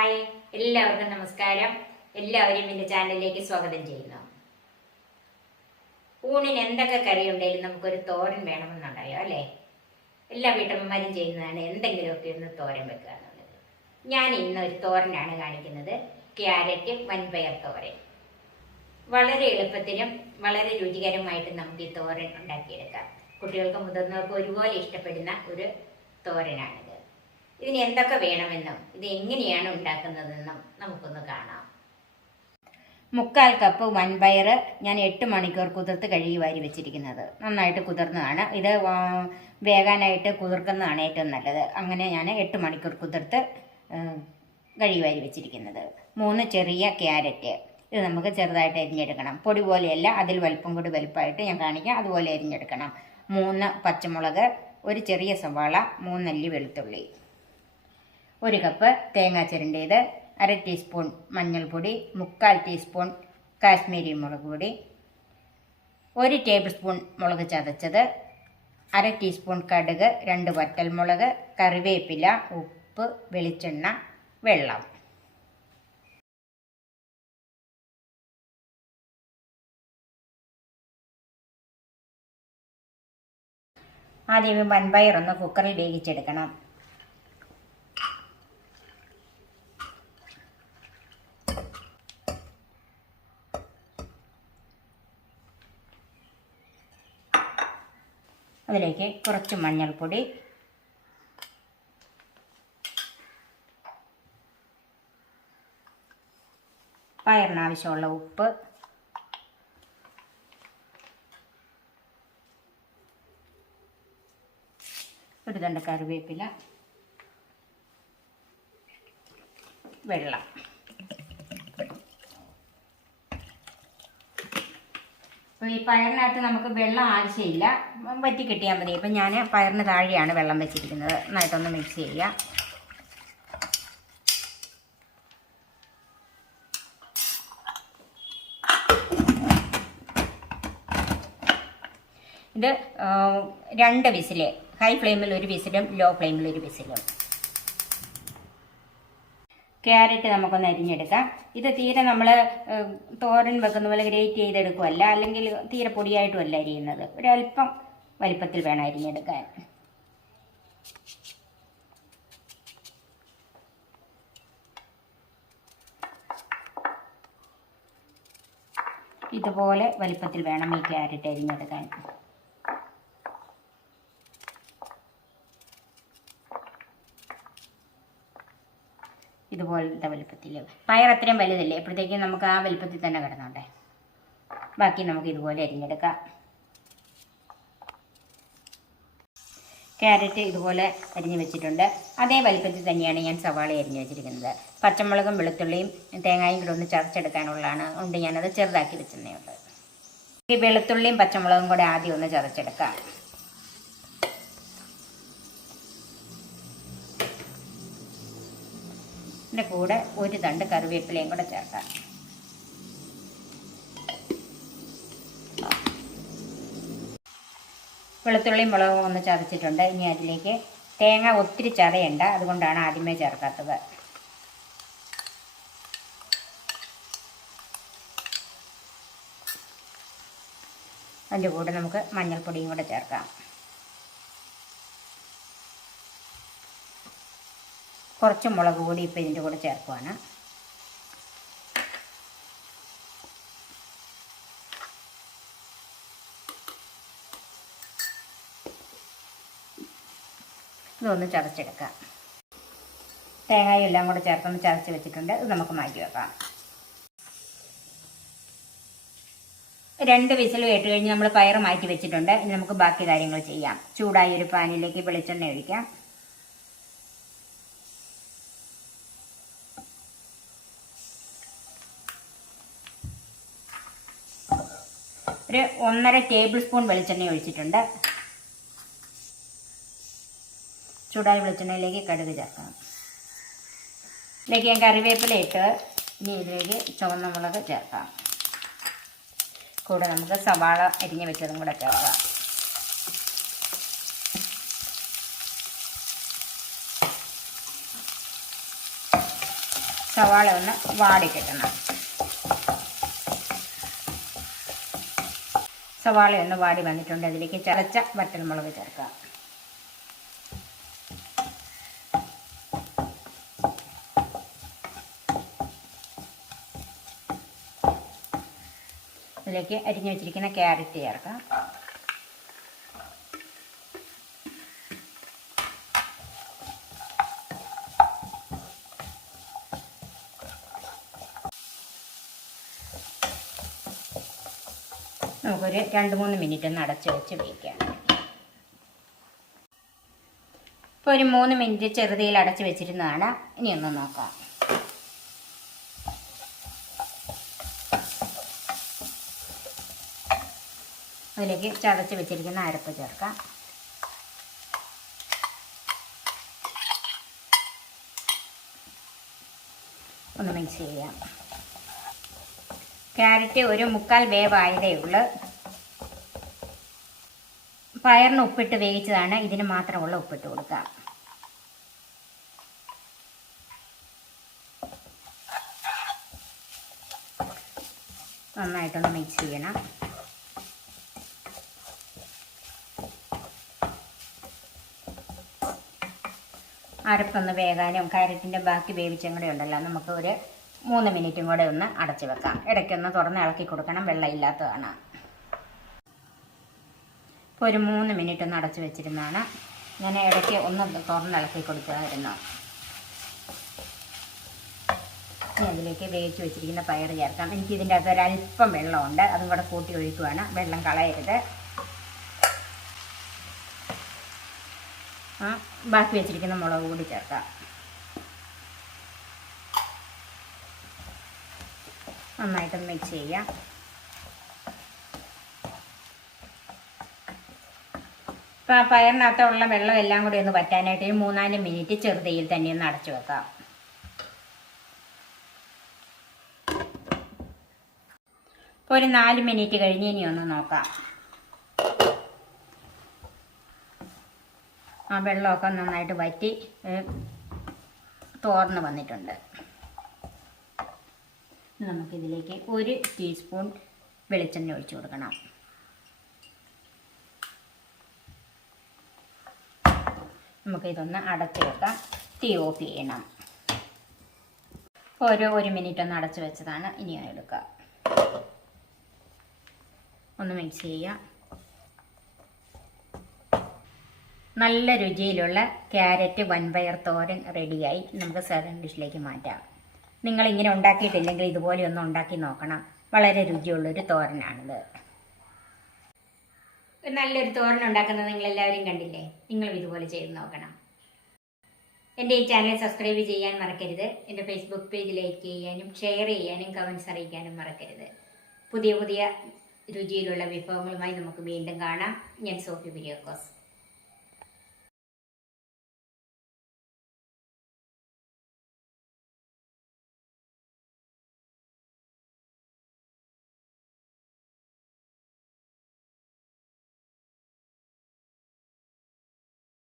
Hi, എല്ലാവർക്കും നമസ്കാരം. എല്ലാവരും എൻ്റെ ചാനലിലേക്ക് സ്വാഗതം ചെയ്യുന്നു. ഊണിന് എന്തൊക്കെ കറി ഉണ്ടെങ്കിലും നമുക്കൊരു തോരൻ വേണമെന്നുണ്ടായോ അല്ലേ? എല്ലാ വീട്ടമ്മമാരും ചെയ്യുന്നതാണ് എന്തെങ്കിലുമൊക്കെ ഒന്ന് തോരൻ വെക്കുക എന്നുള്ളത്. ഞാൻ ഇന്ന് ഒരു തോരനാണ് കാണിക്കുന്നത്. ക്യാരറ്റ് വൻപയർ തോരൻ. വളരെ എളുപ്പത്തിനും വളരെ രുചികരമായിട്ടും നമുക്ക് ഈ തോരൻ ഉണ്ടാക്കിയെടുക്കാം. കുട്ടികൾക്ക് മുതിർന്നവർക്ക് ഒരുപോലെ ഇഷ്ടപ്പെടുന്ന ഒരു തോരനാണിത്. ഇതിന് എന്തൊക്കെ വേണമെന്നും ഇത് എങ്ങനെയാണ് ഉണ്ടാക്കുന്നതെന്നും നമുക്കൊന്ന് കാണാം. 3/4 കപ്പ് വൻപയർ ഞാൻ 8 മണിക്കൂർ കുതിർത്ത് കഴുകി വാരി വെച്ചിരിക്കുന്നത്. നന്നായിട്ട് കുതിർന്നതാണ്. ഇത് വേകാനായിട്ട് കുതിർക്കുന്നതാണ് ഏറ്റവും നല്ലത്. അങ്ങനെ ഞാൻ 8 മണിക്കൂർ കുതിർത്ത് കഴുകി വാരി വെച്ചിരിക്കുന്നത്. 3 ചെറിയ ക്യാരറ്റ്, ഇത് നമുക്ക് ചെറുതായിട്ട് അരിഞ്ഞെടുക്കണം. പൊടി പോലെയല്ല, അതിൽ വലിപ്പം കൂടി വലുപ്പമായിട്ട് ഞാൻ കാണിക്കാം, അതുപോലെ അരിഞ്ഞെടുക്കണം. 3 പച്ചമുളക്, ഒരു ചെറിയ സവാള, 3 അല്ലി വെളുത്തുള്ളി, 1 കപ്പ് തേങ്ങ ചിരണ്ടിയത്, 1/2 ടീസ്പൂൺ മഞ്ഞൾപ്പൊടി, 3/4 ടീസ്പൂൺ കാശ്മീരി മുളക് പൊടി, 1 ടേബിൾ സ്പൂൺ മുളക് ചതച്ചത്, 1/2 ടീസ്പൂൺ കടുക്, 2 വറ്റൽമുളക്, കറിവേപ്പില, ഉപ്പ്, വെളിച്ചെണ്ണ, വെള്ളം. ആദ്യം വൻപയർ ഒന്ന് കുക്കറിൽ വേവിച്ചെടുക്കണം. അതിലേക്ക് കുറച്ച് മഞ്ഞൾപ്പൊടി, പയറിന് ആവശ്യമുള്ള ഉപ്പ്, ഒരു തണ്ട് കറിവേപ്പില, വെള്ളം. അപ്പോൾ ഈ പയറിനകത്ത് നമുക്ക് വെള്ളം ആവശ്യമില്ല, വറ്റി കിട്ടിയാൽ മതി. ഇപ്പം ഞാൻ പയറിന് താഴെയാണ് വെള്ളം വെച്ചിരിക്കുന്നത്. നന്നായിട്ടൊന്ന് മിക്സ് ചെയ്യുക. ഇത് 2 വിസിൽ, ഹൈ ഫ്ലെയിമിൽ 1 വിസിലും ലോ ഫ്ലെയിമിൽ 1 വിസിലും. ക്യാരറ്റ് നമുക്കൊന്ന് അരിഞ്ഞെടുക്കാം. ഇത് തീരെ നമ്മൾ തോരൻ വെക്കുന്ന പോലെ ഗ്രേറ്റ് ചെയ്തെടുക്കുമല്ല, അല്ലെങ്കിൽ തീരെ പൊടിയായിട്ടുമല്ല അരിയുന്നത്. ഒരല്പം വലിപ്പത്തിൽ വേണം അരിഞ്ഞെടുക്കാൻ. ഇതുപോലെ വലിപ്പത്തിൽ വേണം ഈ ക്യാരറ്റ് അരിഞ്ഞെടുക്കാൻ. ഇതുപോലത്തെ വലുപ്പത്തിൽ. പയർ അത്രയും വലുതല്ലേ, അപ്പോഴത്തേക്കും നമുക്ക് ആ വലുപ്പത്തിൽ തന്നെ കിടന്നോട്ടെ. ബാക്കി നമുക്ക് ഇതുപോലെ അരിഞ്ഞെടുക്കാം. ക്യാരറ്റ് ഇതുപോലെ അരിഞ്ഞ് വെച്ചിട്ടുണ്ട്. അതേ വലുപ്പത്തിൽ തന്നെയാണ് ഞാൻ സവാള അരിഞ്ഞ് വെച്ചിരിക്കുന്നത്. പച്ചമുളകും വെളുത്തുള്ളിയും തേങ്ങയും കൂടെ ഒന്ന് ചതച്ചെടുക്കാനുള്ളതാണ്, അതുകൊണ്ട് ഞാനത് ചെറുതാക്കി വെച്ചതേ ഉണ്ട്. ഈ വെളുത്തുള്ളിയും പച്ചമുളകും കൂടെ ആദ്യം ഒന്ന് ചതച്ചെടുക്കാം. ഇതിൻ്റെ കൂടെ ഒരു തണ്ട് കറിവേപ്പിലയും കൂടെ ചേർക്കാം. വെളുത്തുള്ളിയും മുളകും ഒന്ന് ചതച്ചിട്ടുണ്ട്. ഇനി അതിലേക്ക് തേങ്ങ ഒത്തിരി ചതയണ്ട, അതുകൊണ്ടാണ് ആദ്യമേ ചേർക്കാത്തത്. അതിൻ്റെ കൂടെ നമുക്ക് മഞ്ഞൾപ്പൊടിയും കൂടെ ചേർക്കാം. കുറച്ച് മുളക് പൊടി ഇപ്പോൾ ഇതിൻ്റെ കൂടെ ചേർക്കുവാണ്. ഇതൊന്ന് ചതച്ചെടുക്കാം. തേങ്ങയും എല്ലാം കൂടെ ചേർത്തൊന്ന് ചതച്ച് വെച്ചിട്ടുണ്ട്. ഇത് നമുക്ക് മാറ്റി വെക്കാം. 2 വിസിൽ കേട്ട് കഴിഞ്ഞ് നമ്മൾ പയർ മാറ്റി വെച്ചിട്ടുണ്ട്. ഇനി നമുക്ക് ബാക്കി കാര്യങ്ങൾ ചെയ്യാം. ചൂടായ ഒരു പാനിലേക്ക് വെളിച്ചെണ്ണ ഒഴിക്കാം. ഒരു 1.5 ടേബിൾ സ്പൂൺ വെളിച്ചെണ്ണ ഒഴിച്ചിട്ടുണ്ട്. ചൂടായ വെളിച്ചെണ്ണയിലേക്ക് കടുക് ചേർക്കണം. ഇതിലേക്ക് ഞാൻ കറിവേപ്പില ഇട്ട് ഇനി ഇതിലേക്ക് ചുവന്ന മുളക് ചേർക്കാം. കൂടെ നമുക്ക് സവാള അരിഞ്ഞ് വെച്ചതും കൂടെ ചേർക്കാം. സവാള ഒന്ന് വാടി കിട്ടണം. സവാള ഒന്ന് വാടി വന്നിട്ടുണ്ട്. അതിലേക്ക് ചതച്ച വറ്റൽമുളക് ചേർക്കാം. അതിലേക്ക് അരിഞ്ഞു വെച്ചിരിക്കുന്ന ക്യാരറ്റ് ചേർക്കാം. നമുക്കൊരു 2-3 മിനിറ്റ് ഒന്ന് അടച്ച് വെച്ച് വേവിക്കാം. ഇപ്പോൾ ഒരു 3 മിനിറ്റ് ചെറുതീയിൽ അടച്ച് വെച്ചിരുന്നതാണ്. ഇനി ഒന്ന് നോക്കാം. അതിലേക്ക് ചതച്ച് വെച്ചിരിക്കുന്ന അരപ്പ് ചേർക്കാം. ഒന്ന് മിക്സ് ചെയ്യാം. ക്യാരറ്റ് ഒരു 3/4 വേവായതേ ഉള്ളൂ. പയറിന് ഉപ്പിട്ട് വേവിച്ചതാണ്. ഇതിന് മാത്രമുള്ള ഉപ്പിട്ട് കൊടുക്കാം. നന്നായിട്ടൊന്ന് മിക്സ് ചെയ്യണം. അരപ്പൊന്ന് വേകാനും ക്യാരറ്റിൻ്റെ ബാക്കി വേവിച്ചും കൂടെ ഉണ്ടല്ലോ, നമുക്ക് ഒരു 3 മിനിറ്റും കൂടെ ഒന്ന് അടച്ചു വെക്കാം. ഇടയ്ക്കൊന്ന് തുറന്ന് ഇളക്കി കൊടുക്കണം, വെള്ളമില്ലാത്തതാണ്. ഇപ്പോൾ ഒരു 3 മിനിറ്റ് ഒന്ന് അടച്ചു വെച്ചിരുന്നതാണ്. ഞാൻ ഇടയ്ക്ക് ഒന്ന് തുറന്ന് ഇളക്കി കൊടുക്കുമായിരുന്നു. ഇനി അതിലേക്ക് വേവിച്ച് വെച്ചിരിക്കുന്ന പയർ ചേർക്കാം. എനിക്കിതിൻ്റെ അകത്ത് ഒരല്പം വെള്ളമുണ്ട്, അതും കൂടെ കൂട്ടി ഒഴിക്കുവാണ്. വെള്ളം കളയരുത്. ബാക്കി വെച്ചിരിക്കുന്ന മുളക് കൂടി ചേർക്കാം. നന്നായിട്ട് മിക്സ് ചെയ്യാം. ഇപ്പോൾ ആ പയറിനകത്തുള്ള വെള്ളം എല്ലാം കൂടി ഒന്ന് വറ്റാനായിട്ട് 3-4 മിനിറ്റ് ചെറുതീയിൽ തന്നെ ഒന്ന് അടച്ചു വെക്കാം. ഇപ്പോൾ ഒരു 4 മിനിറ്റ് കഴിഞ്ഞ് ഇനി ഒന്ന് നോക്കാം. ആ വെള്ളമൊക്കെ നന്നായിട്ട് വറ്റി തോർന്ന് വന്നിട്ടുണ്ട്. നമുക്കിതിലേക്ക് 1 ടീസ്പൂൺ വെളിച്ചെണ്ണ ഒഴിച്ചു കൊടുക്കണം. നമുക്കിതൊന്ന് അടച്ചു വെക്കാം. തീ ഓഫ് ചെയ്യണം. ഒരു 1 മിനിറ്റ് ഒന്ന് അടച്ചു വെച്ചതാണ്. ഇനി എടുക്കാം. ഒന്ന് മിക്സ് ചെയ്യാം. നല്ല രുചിയിലുള്ള ക്യാരറ്റ് വൻപയർ തോരൻ റെഡിയായി. നമുക്ക് സെർവിങ് ഡിഷിലേക്ക് മാറ്റാം. നിങ്ങളിങ്ങനെ ഉണ്ടാക്കിയിട്ടില്ലെങ്കിൽ ഇതുപോലെ ഒന്ന് ഉണ്ടാക്കി നോക്കണം. വളരെ രുചിയുള്ളൊരു തോരനാണിത്. നല്ലൊരു തോരൻ ഉണ്ടാക്കുന്നത് നിങ്ങളെല്ലാവരും കണ്ടില്ലേ? നിങ്ങളും ഇതുപോലെ ചെയ്ത് നോക്കണം. എൻ്റെ ഈ ചാനൽ സബ്സ്ക്രൈബ് ചെയ്യാൻ മറക്കരുത്. എൻ്റെ ഫേസ്ബുക്ക് പേജ് ലൈക്ക് ചെയ്യാനും ഷെയർ ചെയ്യാനും കമൻറ്റ്സ് അറിയിക്കാനും മറക്കരുത്. പുതിയ പുതിയ രുചിയിലുള്ള വിഭവങ്ങളുമായി നമുക്ക് വീണ്ടും കാണാം. ഞാൻ സോഫി കുര്യാക്കോസ്.